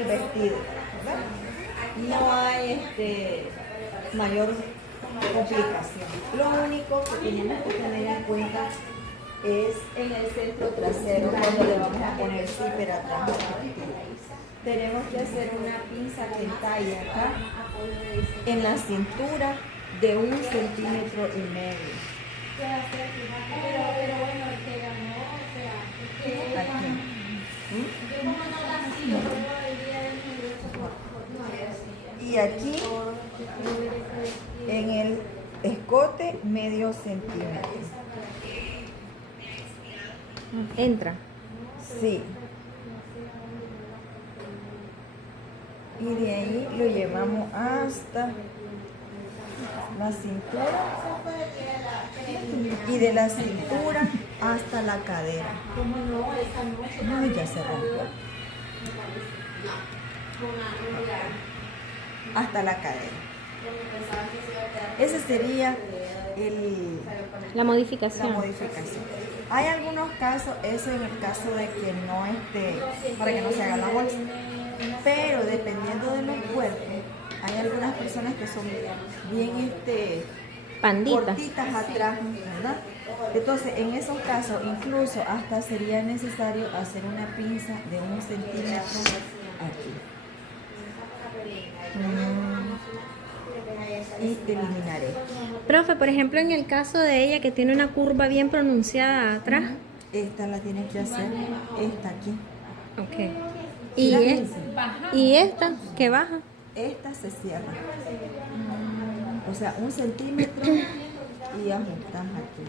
del vestido, ¿verdad? No hay mayor complicación. Lo único que tenemos que tener en cuenta es en el centro trasero cuando le vamos a poner zipper atrás. Tenemos que hacer una pinza que talle acá en la cintura de 1,5 centímetros. Aquí. Y aquí en el escote medio centímetro. Entra. Sí. Y de ahí lo llevamos hasta la cintura y de la cintura hasta la cadera. Ay, ya se rompió. Hasta la cadera. Ese sería La modificación. la modificación. Hay algunos casos, eso en el caso de que no para que no se haga la bolsa. Pero dependiendo de los cuerpos, hay algunas personas que son bien Panditas. cortitas atrás, ¿verdad? Entonces, en esos casos, incluso hasta sería necesario hacer una pinza de 1 centímetro aquí. Y eliminaré. Profe, por ejemplo, en el caso de ella que tiene una curva bien pronunciada atrás. Esta la tienes que hacer, esta aquí. Ok. Y esta que baja. Esta se cierra. O sea, 1 centímetro y ajustas aquí.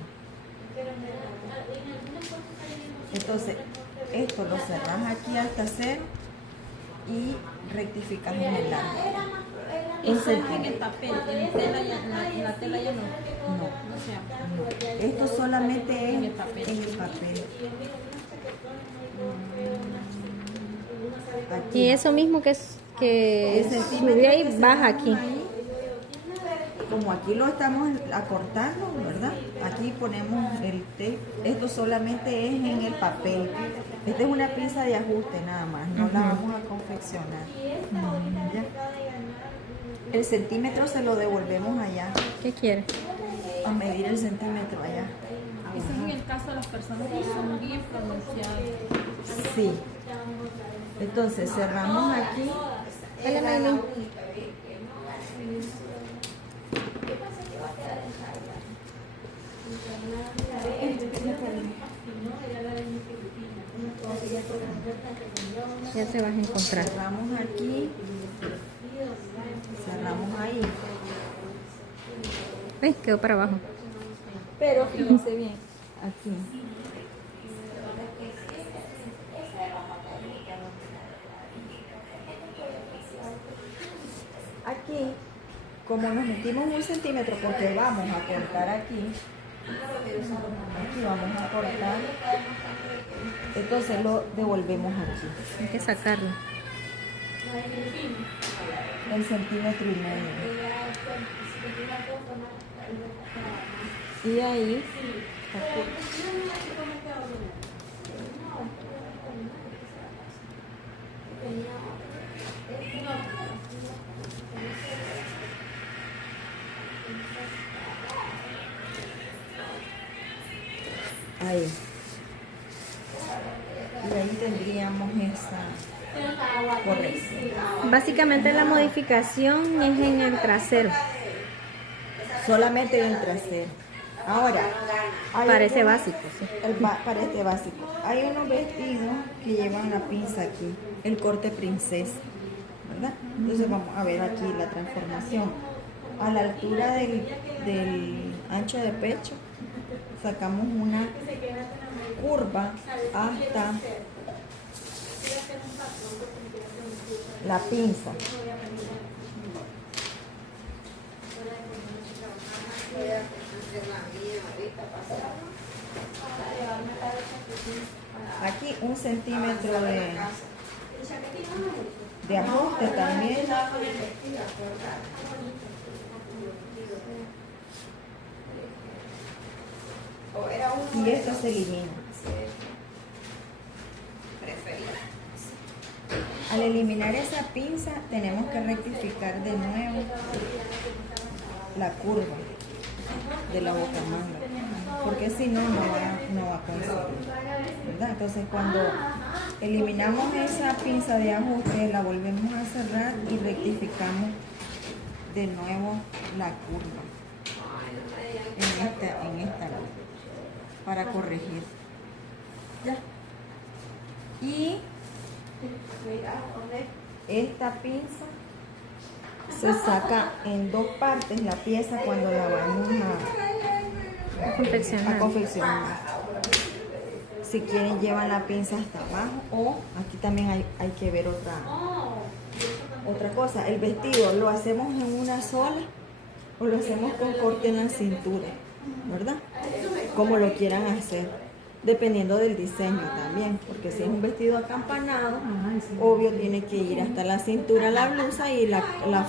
Entonces, esto lo cerras aquí hasta hacer y rectificas en el largo. En el papel, en la tela ya no. No. No se hace. Esto solamente es En el papel. en el papel. Aquí. Y eso mismo que El centímetro subió ahí, que baja cerramos aquí. ahí, como aquí lo estamos acortando, ¿verdad? Aquí ponemos el tape. Esto solamente es en el papel. Esta es una pinza de ajuste nada más. No la vamos a confeccionar. ¿Ya? El centímetro se lo devolvemos allá. ¿Qué quiere? A medir el centímetro allá. Ese es en el caso de las personas que son bien pronunciadas. Sí. Entonces cerramos aquí. Dale, mami. Ya te vas a encontrar. Cerramos aquí. Cerramos ahí. Ay, quedó para abajo. Pero fíjense bien. Aquí. Aquí, como nos metimos 1 centímetro porque vamos a cortar aquí vamos a cortar, entonces lo devolvemos aquí, Hay que sacarlo. el 1,5 centímetros. Y ahí, ahí. Y ahí tendríamos esa corrección. Básicamente la modificación es en el trasero. Solamente en el trasero. Ahora, Parece básico, sí. Parece básico. Hay unos vestidos que llevan la pinza aquí, el corte princesa, ¿verdad? Entonces vamos a ver aquí la transformación. A la altura del ancho de pecho, sacamos una curva hasta la pinza. Aquí 1 centímetro de ajuste también. Y esto se elimina. Al eliminar esa pinza tenemos que rectificar de nuevo la curva de la bocamanga, porque si no, no va a conseguir, ¿verdad? Entonces cuando eliminamos esa pinza de ajuste, la volvemos a cerrar y rectificamos de nuevo la curva en esta línea para corregir. Ya. Y esta pinza se saca en dos partes la pieza cuando la vamos a confeccionar. Si quieren llevan la pinza hasta abajo, o aquí también hay que ver otra cosa. El vestido lo hacemos en una sola o lo hacemos con corte en la cintura, ¿verdad? Como lo quieran hacer, dependiendo del diseño también, porque si es un vestido acampanado, obvio tiene que ir hasta la cintura la blusa y la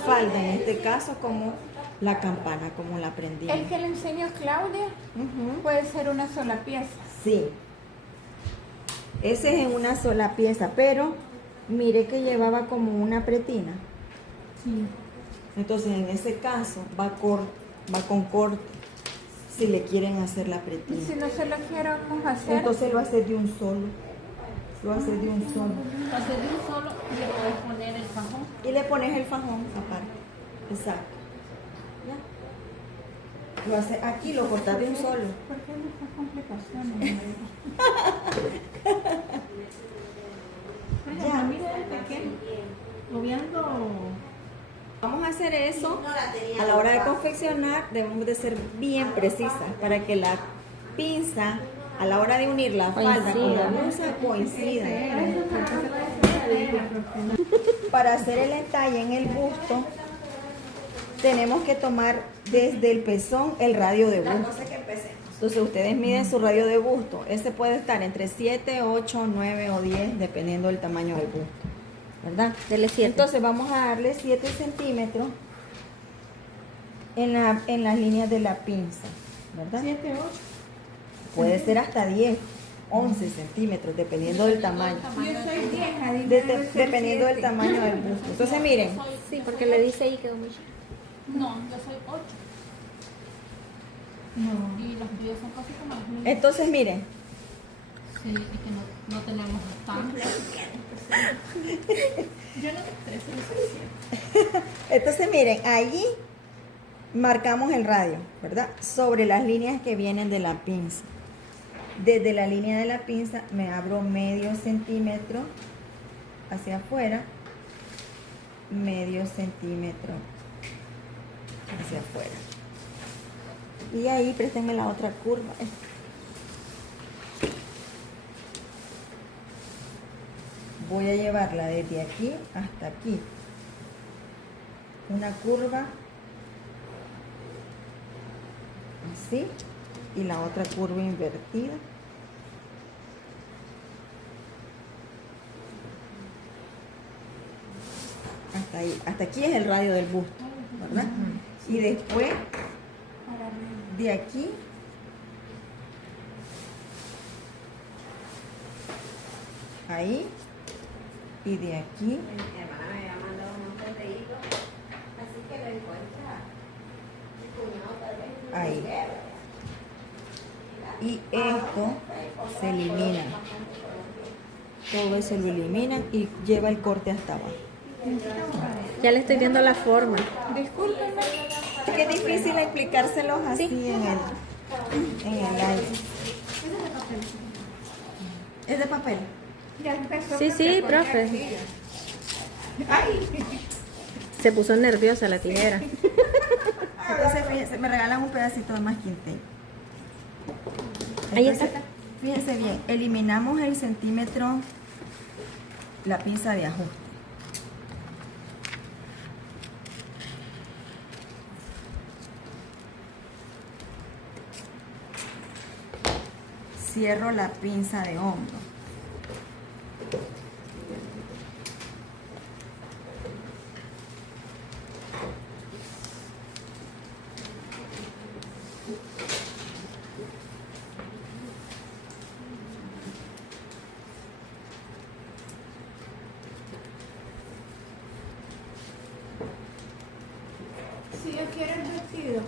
falda, en este caso como la campana, como la prendimos. El que le enseñó Claudia puede ser una sola pieza. Sí, ese es en una sola pieza, pero mire que llevaba como una pretina. Sí. Entonces en ese caso va con corte, si le quieren hacer la pretina. Y si no se lo quiero hacer, Entonces lo hace de un solo. Hacer de un solo y le puedes poner el fajón. Y le pones el fajón aparte. Exacto. ¿Ya? Lo hace aquí, lo cortas de un solo. ¿por qué no estas complicaciones? Ya. Mira el pequeño. Moviendo. Vamos a hacer eso. A la hora de confeccionar debemos de ser bien precisas para que la pinza a la hora de unir la falda con la blusa coincida. Para hacer el detalle en el busto tenemos que tomar desde el pezón el radio de busto. Entonces ustedes miden su radio de busto. Ese puede estar entre 7, 8, 9 o 10 dependiendo del tamaño del busto, ¿verdad? Dele 7. Entonces vamos a darle 7 centímetros en las líneas de la pinza, ¿verdad? 7, 8. Puede ser hasta 10, 11 centímetros, dependiendo del tamaño. Yo soy vieja, Dependiendo del tamaño del busto. Entonces miren, Sí, porque le dice ahí quedó muy chico. No, yo soy 8. No. Y los tuyos son casi como los míos. entonces miren, Sí, es que no tenemos tanto. Yo no sé. entonces miren, allí marcamos el radio, ¿verdad? Sobre las líneas que vienen de la pinza. Desde la línea de la pinza me abro medio centímetro hacia afuera, medio centímetro hacia afuera. Y ahí préstenme la otra curva. Voy a llevarla desde aquí hasta aquí. Una curva así y la otra curva invertida. Hasta ahí, hasta aquí es el radio del busto, ¿verdad? Y después de aquí ahí y de aquí ahí. Y esto se elimina. Todo eso lo eliminan y lleva el corte hasta abajo. Ya le estoy viendo la forma. Discúlpeme. Es que es difícil explicárselos así en el aire. ¿Es de papel? Ya empezó. Sí, sí, profe. Ay, Se puso nerviosa la tijera. Entonces, fíjense, me regalan un pedacito de masking tape. Ahí Entonces, está. fíjense bien, eliminamos el centímetro, la pinza de ajuste. Cierro la pinza de hombro.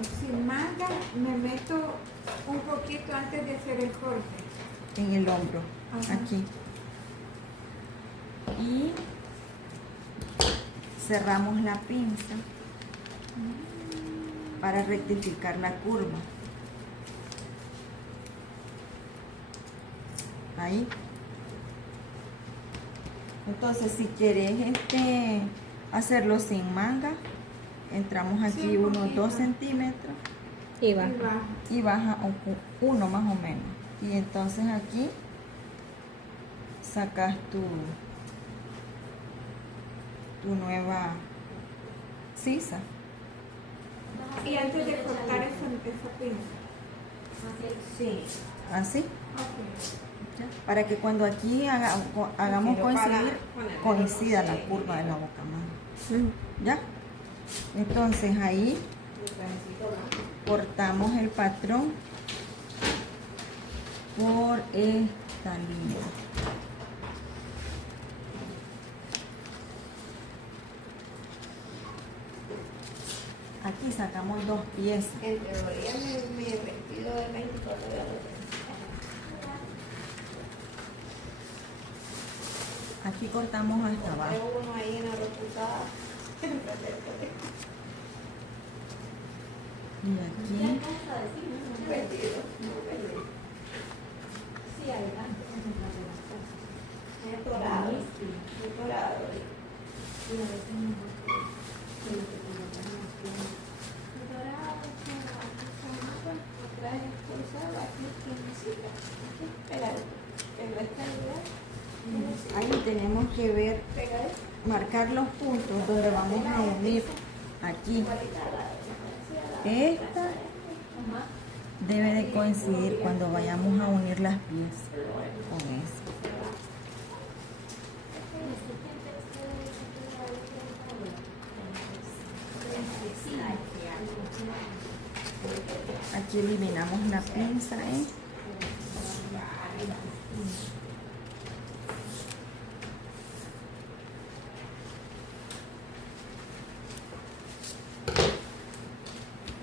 sin manga me meto un poquito antes de hacer el corte. En el hombro, Ajá. aquí. Y cerramos la pinza para rectificar la curva. Ahí. Entonces, si quieres hacerlo sin manga, entramos aquí Sí, un unos poquito. 2 centímetros Y va. Y bajo. y baja uno más o menos. Y entonces aquí sacas tu nueva sisa. Y antes de cortar esa pinza. Sí. Así. Ok. ¿Ya? Para que cuando aquí hagamos coincida la curva de la boca mano. ¿Ya? Entonces ahí cortamos el patrón por esta línea. Aquí sacamos 2 piezas. En teoría mi vestido de 24 grados. Aquí cortamos hasta abajo. Tengo uno ahí en la reputada. Y aquí Un vestido. Es dorado. Es dorado. ahí tenemos que ver, marcar los puntos donde vamos a unir. Aquí. Esta debe de coincidir cuando vayamos a unir las piezas con esta. Aquí eliminamos la pinza,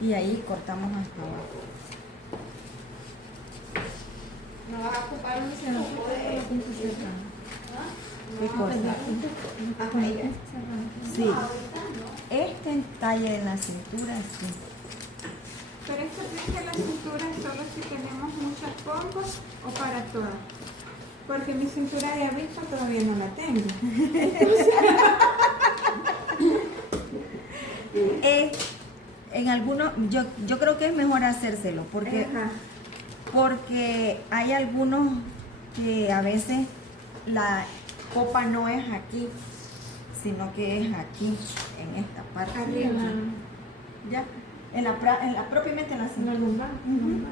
y ahí cortamos hasta abajo. No vas a ocupar un tiempo de... ¿Qué cosa? Ajá, ya. Sí. Este talle en la cintura, sí. Pero esto aplica a la cintura solo si tenemos muchas pompos o para todas. Porque mi cintura de aviso todavía no la tengo. En algunos, yo creo que es mejor hacérselo, porque Ajá. porque hay algunos que a veces la copa no es aquí, sino que es aquí, en esta parte. Arriba. ¿Ya? Propiamente en la cintura. Ujú.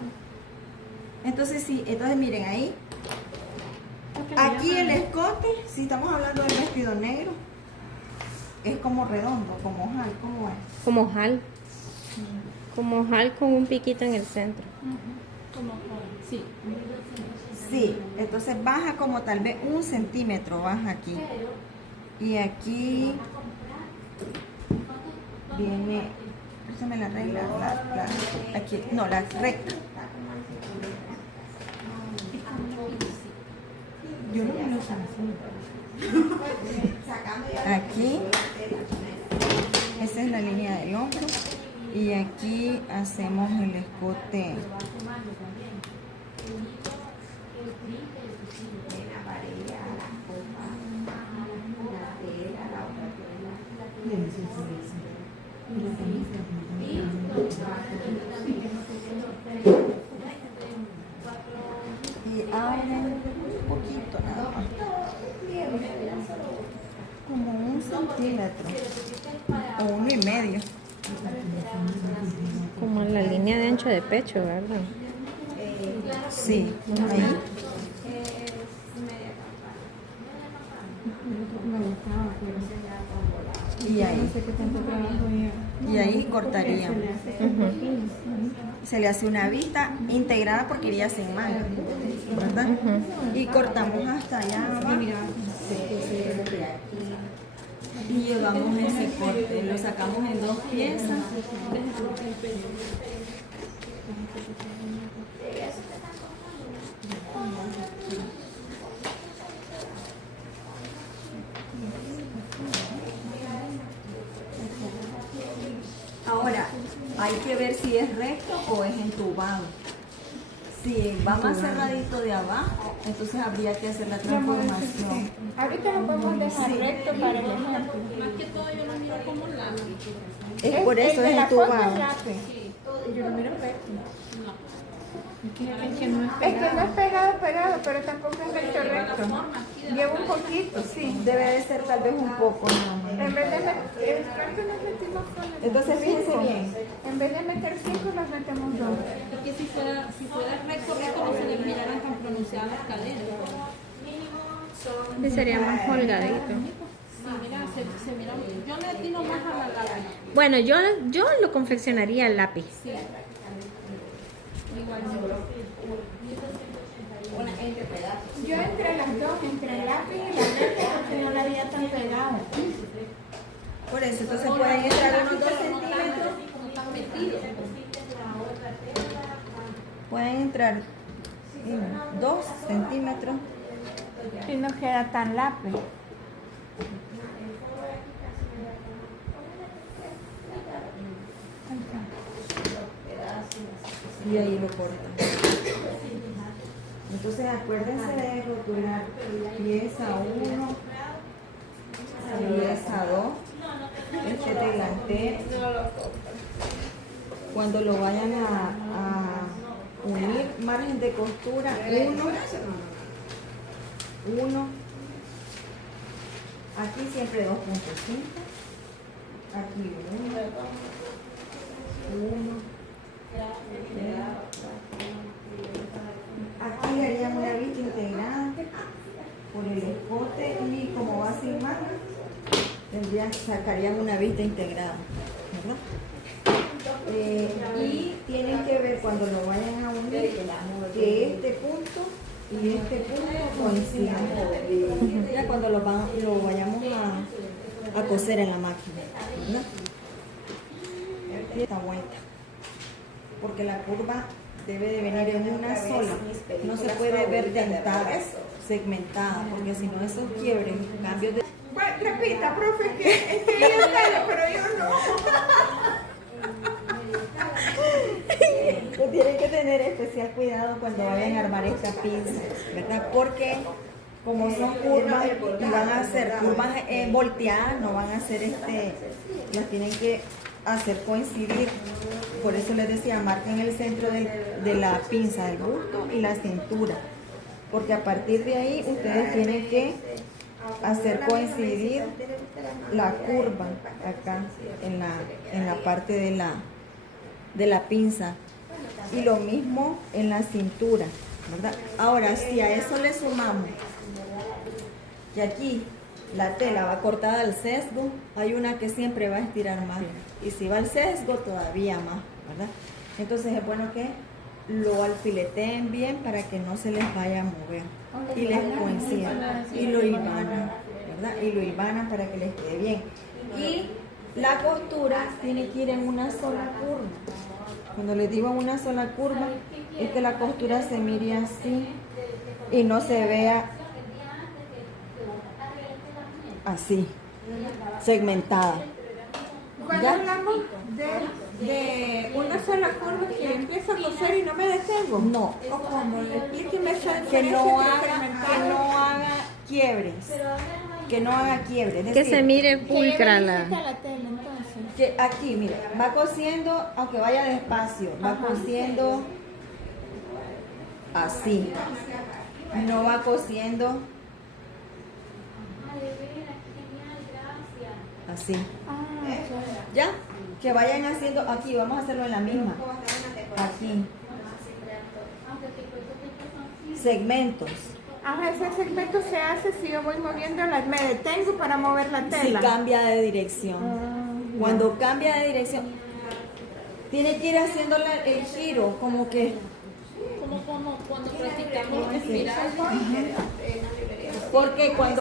Entonces sí, entonces miren ahí. Aquí el escote, si estamos hablando del vestido negro, es como redondo, como ojal, ¿cómo es? Como jal. Como jal con un piquito en el centro. Sí. Sí, entonces baja como tal vez 1 centímetro, baja aquí. Y aquí viene, préstame la regla, aquí, no, la recta. Yo no me lo sé así. Aquí, esa es la línea del hombro. Y aquí hacemos el escote. Y abren un poquito nada más. Como 1 centímetro. O 1,5. Como en la línea de ancho de pecho, ¿verdad? Sí, ahí. Y ahí. Y ahí cortaríamos. Se le hace una vista integrada porque iría sin manga, ¿verdad? Y cortamos hasta allá abajo. y llevamos ese corte. Lo sacamos en 2 piezas. Ahora, hay que ver si es recto o es entubado. Si va más cerradito de abajo, entonces habría que hacer la transformación. Ahorita lo podemos dejar recto para el ejemplo. Más que todo yo lo miro como lana. Es por eso el de es la foto entubado. es lápiz. Yo lo miro recto. Es que no es pegado, pero tampoco es recto. Lleva un poquito, sí. Debe de ser tal vez un poco nada más. En vez de meter, ¿cuánto nos metimos con el Entonces fíjense cinco? bien. En vez de meter 5, los metemos 2. Es que si fuera recto, no se le miraran tan pronunciadas las caderas. Y sería más holgadito. Sí, mira, se mira. Yo le atino más a la lápiz. Bueno, yo lo confeccionaría al lápiz. Sí. Igual. Yo entre las dos, entre el lápiz y la letra, porque no la había tan pegado. Por eso, entonces pueden entrar unos 2 centímetros. No están metidos. Pueden entrar 2 centímetros. Y no queda tan lápiz. Y ahí lo cortan. Entonces acuérdense de rotular pieza 1, pieza 2, este delantero. Cuando lo vayan a unir, margen de costura 1, aquí siempre 2.5, aquí 1. Aquí le haríamos una vista integrada por el escote y como va sin manga, sacarían una vista integrada, ¿verdad? Y tienen que ver cuando lo vayan a unir que este punto y este punto coincidan. Ya cuando lo vayamos a coser en la máquina, ¿verdad? Esta vuelta. Porque la curva debe de venir en una sola, no se puede ver dentada, segmentada, porque si no esos quiebres, cambios de... Bueno, repita, profe, que ella sabe, pero yo no. Pues tienen que tener especial cuidado cuando vayan a armar esta pinza, ¿verdad? Porque como son curvas y van a ser curvas volteadas, no van a ser las tienen que hacer coincidir. Por eso les decía, marquen el centro de la pinza del busto y la cintura, porque a partir de ahí ustedes tienen que hacer coincidir la curva acá en la parte de la pinza, y lo mismo en la cintura, ¿verdad? Ahora, si a eso le sumamos que aquí la tela va cortada al sesgo, hay una que siempre va a estirar más, y si va al sesgo todavía más, ¿verdad? Entonces es bueno que lo alfileteen bien para que no se les vaya a mover y les coincida, y lo hilvanan, ¿verdad? Y lo hilvanan para que les quede bien. Y la costura tiene que ir en una sola curva. Cuando les digo una sola curva, es que la costura se mire así y no se vea así, segmentada. Cuando ¿Ya? hablamos de una sola curva que empiezo a coser y no me detengo. No, O como explíqueme esa que diferencia no entre haga quiebres, que no haga quiebres. Es Que decir, se mire que pulcra lleve la... visita a la tela, entonces. que aquí, mira, va cosiendo, aunque vaya despacio, va cosiendo así, no va cosiendo así. ¿Ya? Que vayan haciendo aquí, vamos a hacerlo en la misma. Aquí. Segmentos. Ajá, ese segmento se hace si yo voy moviendo me detengo para mover la Si tela. cambia de dirección. Cuando cambia de dirección, tiene que ir haciendo el giro, como que... Como cuando practicamos espiral. Porque cuando